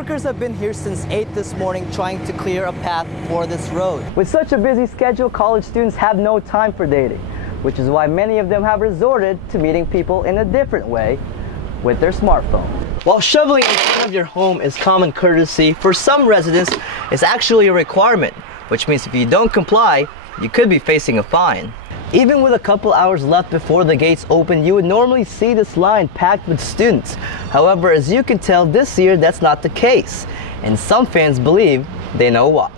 Workers have been here since 8 this morning trying to clear a path for this road. With such a busy schedule, college students have no time for dating, which is why many of them have resorted to meeting people in a different way with their smartphone. While shoveling in front of your home is common courtesy, for some residents it's actually a requirement, which means if you don't comply, you could be facing a fine. Even with a couple hours left before the gates open, you would normally see this line packed with students. However, as you can tell, this year that's not the case, and some fans believe they know why.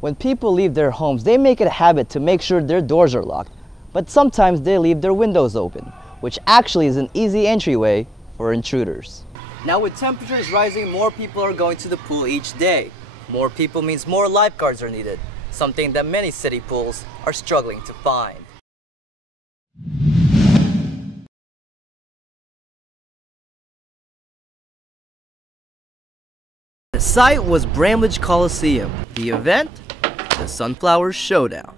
When people leave their homes, they make it a habit to make sure their doors are locked, but sometimes they leave their windows open, which actually is an easy entryway for intruders. Now with temperatures rising, more people are going to the pool each day. More people means more lifeguards are needed, something that many city pools are struggling to find. The site was Bramlage Coliseum. The event, the Sunflower Showdown.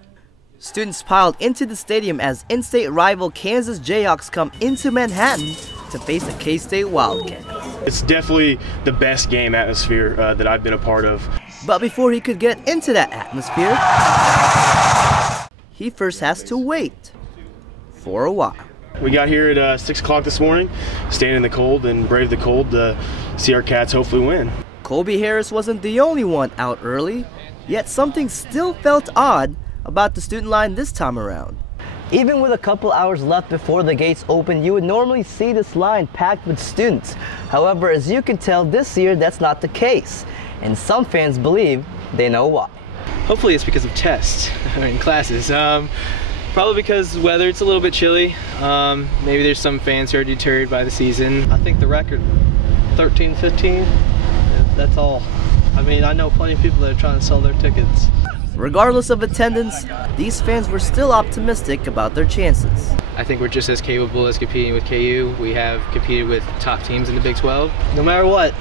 Students piled into the stadium as in-state rival Kansas Jayhawks come into Manhattan to face the K-State Wildcats. It's definitely the best game atmosphere that I've been a part of. But before he could get into that atmosphere, he first has to wait for a while. We got here at 6 o'clock this morning, staying in the cold and brave the cold to see our Cats hopefully win. Colby Harris wasn't the only one out early, yet something still felt odd about the student line this time around. Even with a couple hours left before the gates open, you would normally see this line packed with students. However, as you can tell, this year that's not the case, and some fans believe they know why. Hopefully it's because of tests in classes. Probably because the weather, it's a little bit chilly. Maybe there's some fans who are deterred by the season. I think the record, 13-15, that's all. I mean, I know plenty of people that are trying to sell their tickets. Regardless of attendance, these fans were still optimistic about their chances. I think we're just as capable as competing with KU. We have competed with top teams in the Big 12. No matter what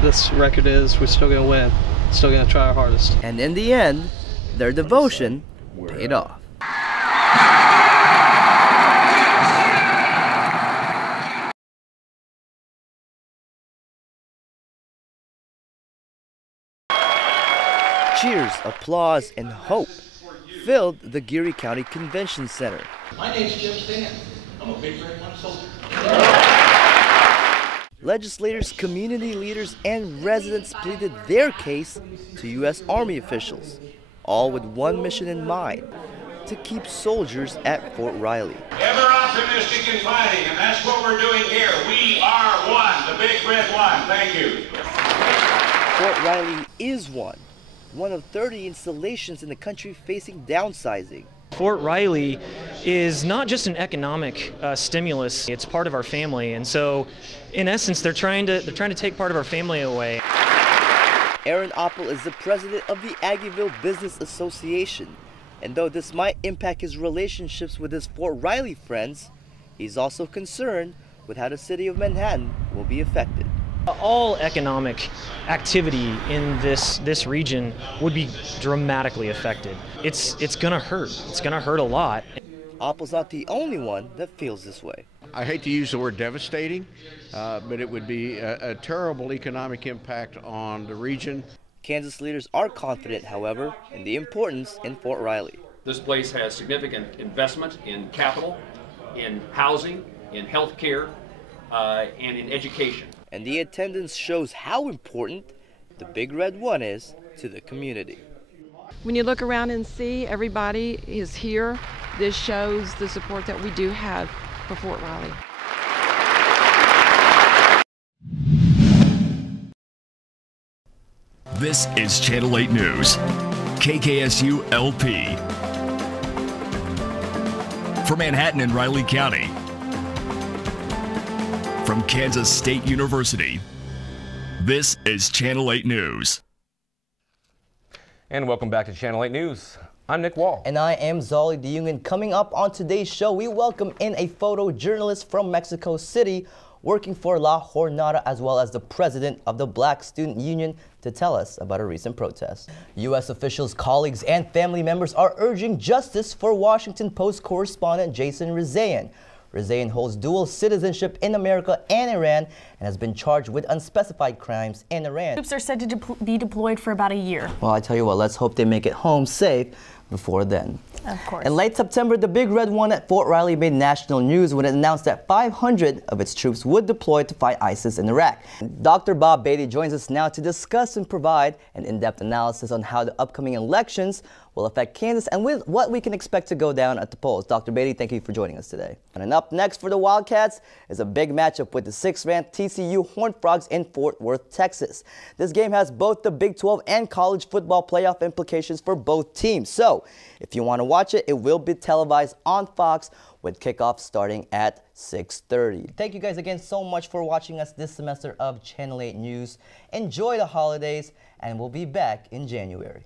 this record is, we're still going to win. Still going to try our hardest. And in the end, their devotion paid off. Cheers, applause, and hope filled the Geary County Convention Center. My name's Jim Stan. I'm a big Red One soldier. Legislators, community leaders, and residents pleaded their case to U.S. Army officials, all with one mission in mind: to keep soldiers at Fort Riley. Ever optimistic in fighting, and that's what we're doing here. We are one, the big Red One. Thank you. Fort Riley is one of 30 installations in the country facing downsizing. Fort Riley is not just an economic stimulus, it's part of our family, and so in essence they're trying to take part of our family away. Aaron Oppel is the president of the Aggieville Business Association, and though this might impact his relationships with his Fort Riley friends, he's also concerned with how the city of Manhattan will be affected. All economic activity in this region would be dramatically affected. It's gonna hurt. It's gonna hurt a lot. Oppel's not the only one that feels this way. I hate to use the word devastating, but it would be a terrible economic impact on the region. Kansas leaders are confident, however, in the importance in Fort Riley. This place has significant investment in capital, in housing, in health care, and in education. And the attendance shows how important the Big Red One is to the community. When you look around and see everybody is here, this shows the support that we do have for Fort Riley. This is Channel 8 News, KKSU LP. For Manhattan and Riley County, from Kansas State University, this is Channel 8 News. And welcome back to Channel 8 News. I'm Nick Wall. And I am Zaldy Doyungan. Coming up on today's show, we welcome in a photojournalist from Mexico City working for La Jornada, as well as the president of the Black Student Union, to tell us about a recent protest. U.S. officials, colleagues, and family members are urging justice for Washington Post correspondent Jason Rezaian. Rezaeian holds dual citizenship in America and Iran and has been charged with unspecified crimes in Iran. Troops are said to be deployed for about a year. Well, I tell you what, let's hope they make it home safe before then. Of course. In late September, the Big Red One at Fort Riley made national news when it announced that 500 of its troops would deploy to fight ISIS in Iraq. Dr. Bob Beatty joins us now to discuss and provide an in-depth analysis on how the upcoming elections will affect Kansas and with what we can expect to go down at the polls. Dr. Beatty, thank you for joining us today. And up next for the Wildcats is a big matchup with the 6th-ranked TCU Horned Frogs in Fort Worth, Texas. This game has both the Big 12 and college football playoff implications for both teams. So, if you want to watch it, it will be televised on Fox with kickoff starting at 6:30. Thank you guys again so much for watching us this semester of Channel 8 News. Enjoy the holidays, and we'll be back in January.